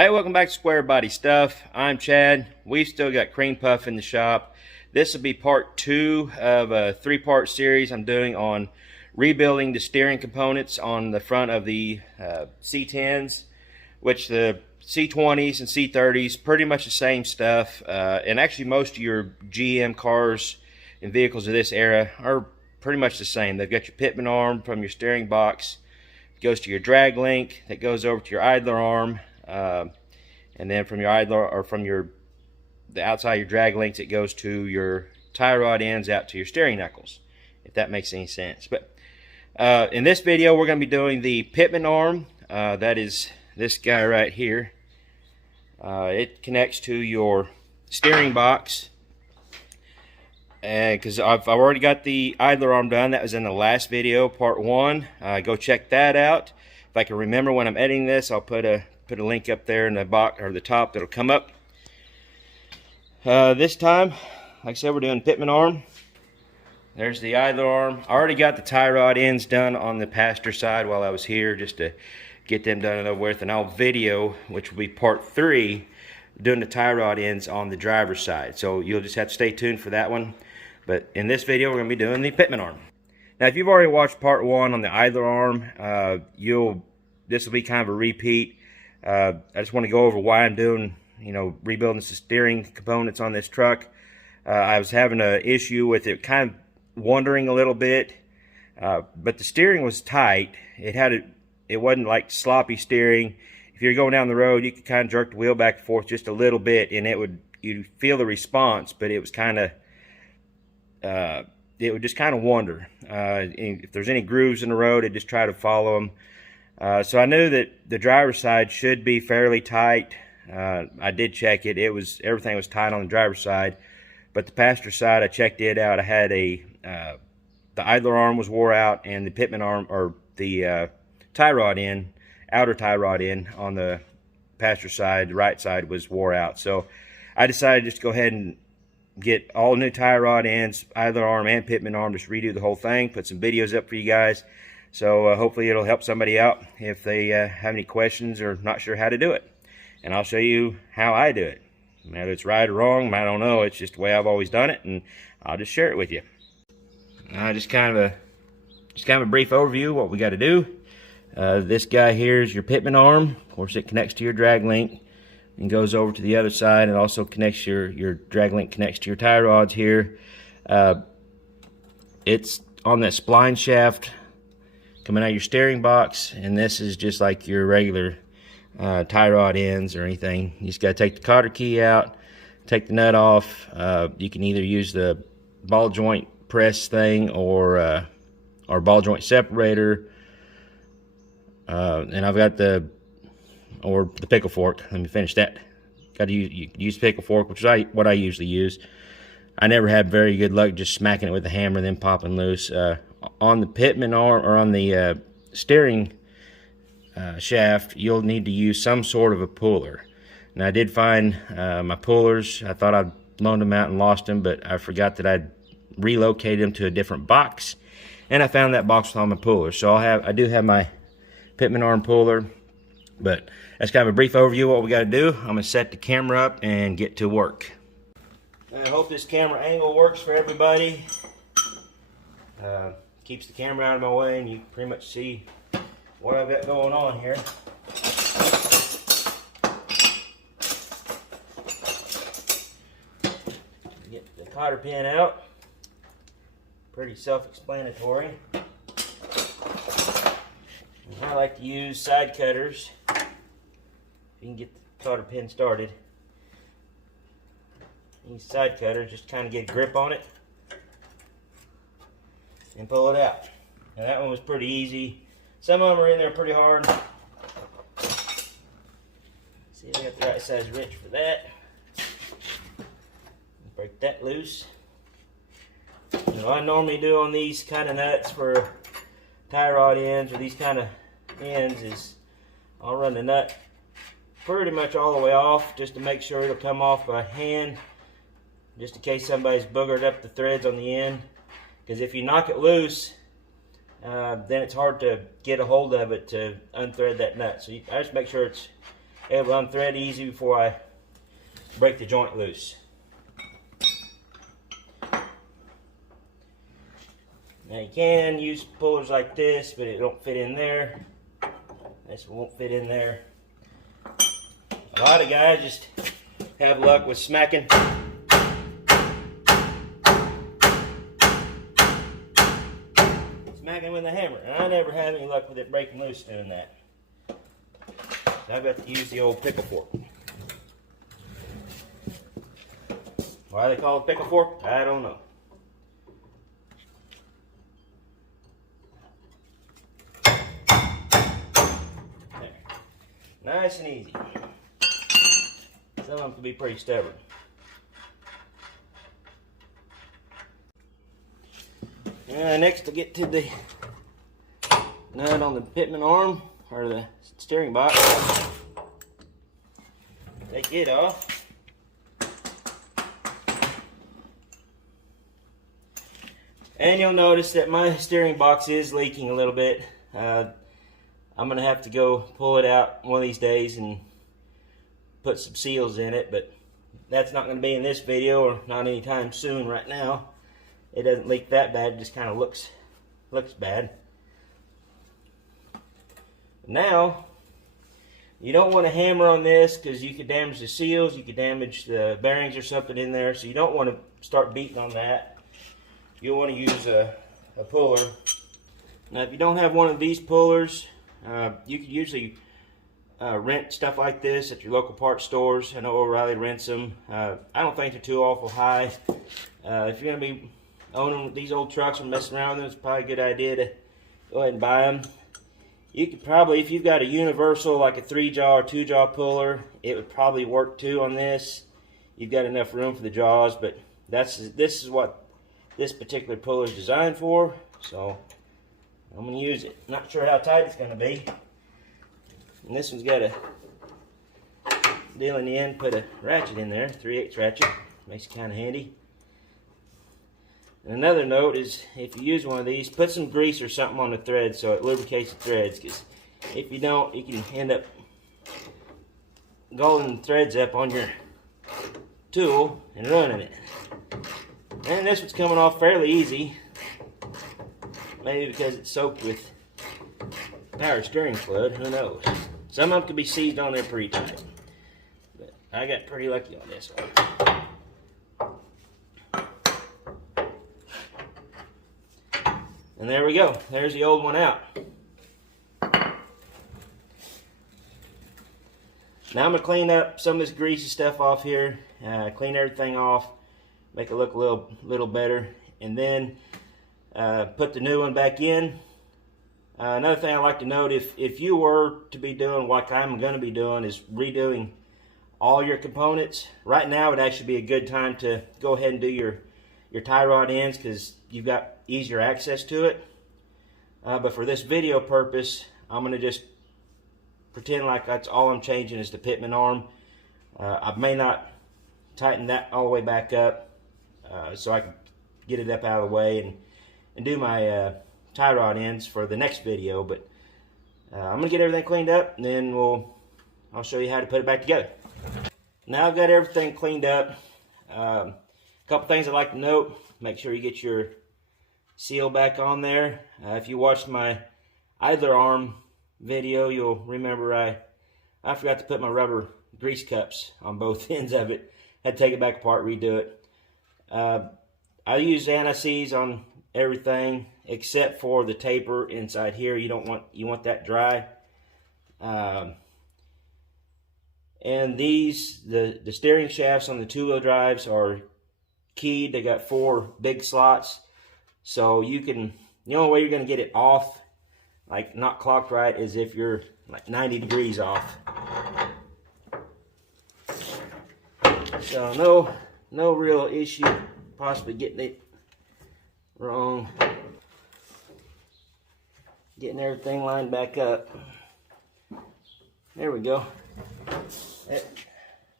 Hey, welcome back to Squarebody Stuff. I'm Chad. We've still got cream puff in the shop. This will be part 2 of a 3-part series I'm doing on rebuilding the steering components on the front of the C10s, which the C20s and C30s, pretty much the same stuff. And actually most of your GM cars and vehicles of this era are pretty much the same. They've got your Pitman arm from your steering box. It goes to your drag link that goes over to your idler arm. And then from your idler, or from the outside of your drag links, it goes to your tie rod ends out to your steering knuckles, if that makes any sense. But in this video, we're going to be doing the Pitman arm. That is this guy right here. It connects to your steering box, and because I've already got the idler arm done. That was in the last video, part 1. Go check that out. If I can remember when I'm editing this, I'll put a link up there in the box or the top that'll come up. This time, like I said, we're doing Pitman arm. There's the idler arm. I already got the tie rod ends done on the passenger side while I was here, just to get them done and over with. And I'll video, which will be part 3, doing the tie rod ends on the driver's side. So you'll just have to stay tuned for that one. But in this video, we're going to be doing the Pitman arm. Now, if you've already watched part 1 on the idler arm, this will be kind of a repeat. I just want to go over why I'm doing, rebuilding the steering components on this truck. I was having an issue with it kind of wandering a little bit, but the steering was tight. It wasn't like sloppy steering. If you're going down the road, you could kind of jerk the wheel back and forth just a little bit, and you'd feel the response, but it was kind of, it would just kind of wander. If there's any grooves in the road, I'd just try to follow them. So I knew that the driver's side should be fairly tight. I did check it. Everything was tight on the driver's side, but the passenger side, I checked it out. I had the idler arm was wore out, and the Pitman arm, or the tie rod end, outer tie rod end on the passenger side, the right side, was wore out. So I decided just to go ahead and get all new tie rod ends, idler arm and Pitman arm, just redo the whole thing, put some videos up for you guys. So hopefully it'll help somebody out if they have any questions or not sure how to do it. And I'll show you how I do it. Whether it's right or wrong, I don't know. It's just the way I've always done it, and I'll just share it with you. Just kind of a brief overview of what we got to do. This guy here is your Pitman arm. Of course, it connects to your drag link and goes over to the other side, and also connects your drag link connects to your tie rods here. It's on that spline shaft coming out of your steering box, and this is just like your regular tie rod ends or anything. You just got to take the cotter key out, take the nut off. You can either use the ball joint press thing or ball joint separator. And I've got the pickle fork. Let me finish that. Got to use pickle fork, which is what I usually use. I never had very good luck just smacking it with a hammer and then popping loose. On the Pitman arm, or on the steering shaft, you'll need to use some sort of a puller. Now, I did find my pullers. I thought I'd loaned them out and lost them, but I forgot that I'd relocated them to a different box, and I found that box with all my pullers. So I do have my Pitman arm puller, but that's kind of a brief overview of what we got to do. I'm going to set the camera up and get to work. I hope this camera angle works for everybody. Keeps the camera out of my way, and you can pretty much see what I've got going on here. Get the cotter pin out. Pretty self-explanatory. I like to use side cutters. If you can get the cotter pin started. Use side cutters, just kind of get a grip on it and pull it out. Now that one was pretty easy. Some of them are in there pretty hard. See if I got the right size wrench for that. Break that loose. And what I normally do on these kind of nuts for tie rod ends, or these kind of ends, is I'll run the nut pretty much all the way off, just to make sure it'll come off by hand, just in case somebody's boogered up the threads on the end. Because if you knock it loose, then it's hard to get a hold of it to unthread that nut. So I just make sure it's able to unthread easy before I break the joint loose. Now you can use pullers like this, but it don't fit in there. This won't fit in there. A lot of guys just have luck with smacking with the hammer. And I never have any luck with it breaking loose doing that. So I've got to use the old pickle fork. Why they call it pickle fork, I don't know. There. Nice and easy. Some of them can be pretty stubborn. Next we'll get to the nut on the Pitman arm, or the steering box. Take it off. And you'll notice that my steering box is leaking a little bit. I'm going to have to go pull it out one of these days and put some seals in it, but that's not going to be in this video, or not anytime soon right now. It doesn't leak that bad, it just kind of looks bad. Now, you don't want to hammer on this because you could damage the seals, you could damage the bearings or something in there, so you don't want to start beating on that. You'll want to use a puller. Now, if you don't have one of these pullers, you could usually rent stuff like this at your local parts stores. I know O'Reilly rents them. I don't think they're too awful high. If you're going to be owning these old trucks and messing around with them, it's probably a good idea to go ahead and buy them. You could probably, if you've got a universal like a 3-jaw or 2-jaw puller, it would probably work too on this. You've got enough room for the jaws, but this is what this particular puller is designed for, so I'm going to use it. Not sure how tight it's going to be. And this one's got a deal in the end, put a ratchet in there, 3/8 ratchet, makes it kind of handy. And another note is, if you use one of these, put some grease or something on the thread so it lubricates the threads, because if you don't, you can end up galling the threads up on your tool and ruining it. And this one's coming off fairly easy, maybe because it's soaked with power steering fluid, who knows. Some of them can be seized on there pretty tight, but I got pretty lucky on this one. And there we go. There's the old one out. Now I'm going to clean up some of this greasy stuff off here. Clean everything off. Make it look a little better. And then put the new one back in. Another thing I'd like to note, if you were to be doing what I'm going to be doing, is redoing all your components, right now would actually be a good time to go ahead and do your tie rod ends, because you've got easier access to it. But for this video purpose, I'm going to just pretend like that's all I'm changing is the Pitman arm. I may not tighten that all the way back up, so I can get it up out of the way and do my tie rod ends for the next video. But I'm going to get everything cleaned up, and then I'll show you how to put it back together. Now I've got everything cleaned up. A couple things I'd like to note. Make sure you get your seal back on there. If you watched my idler arm video, you'll remember I forgot to put my rubber grease cups on both ends of it. Had to take it back apart, redo it. I use anti-seize on everything except for the taper inside here. You want that dry. And these, the steering shafts on the 2-wheel drives are keyed. They got 4 big slots, so you can, the only way you're going to get it off, like not clocked right, is if you're like 90 degrees off. So no real issue possibly getting it wrong. Getting everything lined back up. There we go.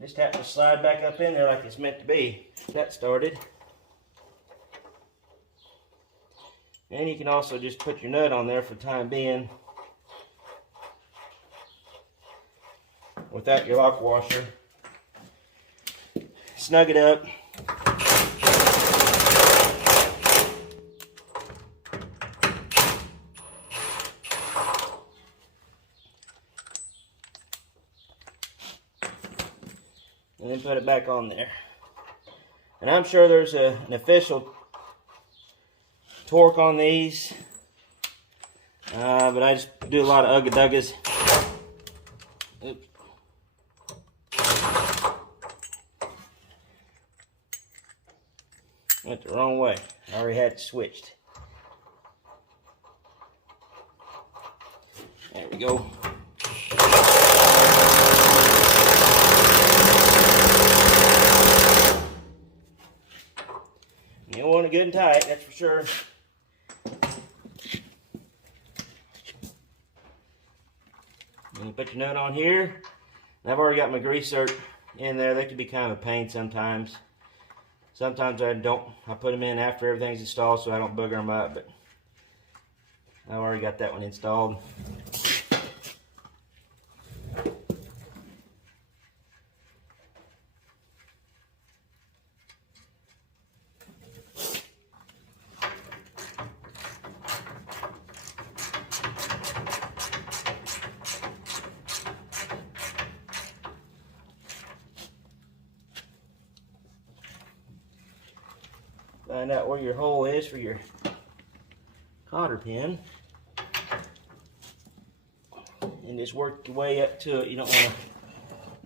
Just have to slide back up in there like it's meant to be. That started. And you can also just put your nut on there for the time being. without your lock washer. Snug it up. And then put it back on there. And I'm sure there's an official torque on these. But I just do a lot of ugga-duggas. Oops. Went the wrong way. I already had it switched. There we go. You want it good and tight, that's for sure. And you put your nut on here. I've already got my greaser in there. They can be kind of a pain sometimes. Sometimes I put them in after everything's installed so I don't booger them up, but I've already got that one installed. Find out where your hole is for your cotter pin, and just work your way up to it. You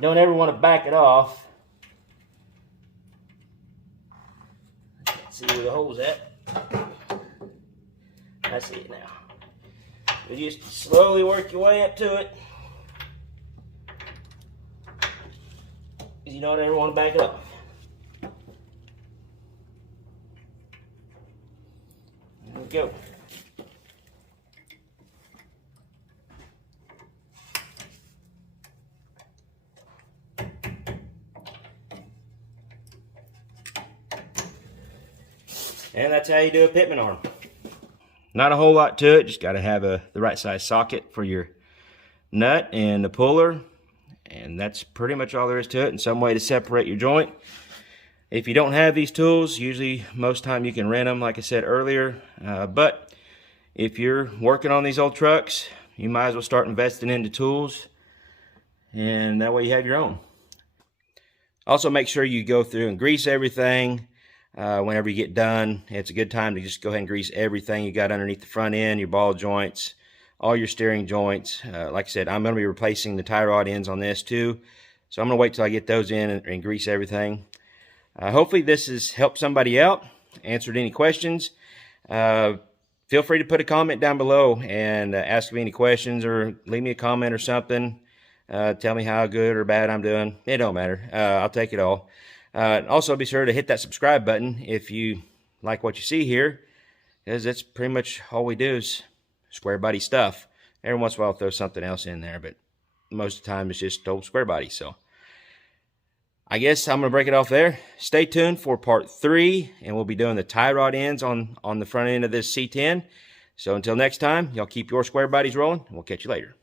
don't ever want to back it off. Let's see where the hole's at. I see it now. You just slowly work your way up to it, because you don't ever want to back it off. There we go. And that's how you do a Pitman arm. Not a whole lot to it, just got to have the right size socket for your nut and the puller. And that's pretty much all there is to it, and some way to separate your joint. If you don't have these tools, usually most time you can rent them, like I said earlier. But if you're working on these old trucks, you might as well start investing into tools, and that way you have your own. Also, make sure you go through and grease everything whenever you get done. It's a good time to just go ahead and grease everything you got underneath the front end, your ball joints, all your steering joints. Like I said, I'm going to be replacing the tie rod ends on this too, so I'm going to wait till I get those in and grease everything. Hopefully this has helped somebody out, answered any questions. Feel free to put a comment down below and ask me any questions, or leave me a comment or something. Tell me how good or bad I'm doing. It don't matter. I'll take it all. Also, be sure to hit that subscribe button if you like what you see here, because that's pretty much all we do is Squarebody stuff. Every once in a while I'll throw something else in there, but most of the time it's just old Squarebody. So I guess I'm going to break it off there. Stay tuned for part 3, and we'll be doing the tie rod ends on the front end of this C10. So until next time, y'all keep your Squarebodies rolling, and we'll catch you later.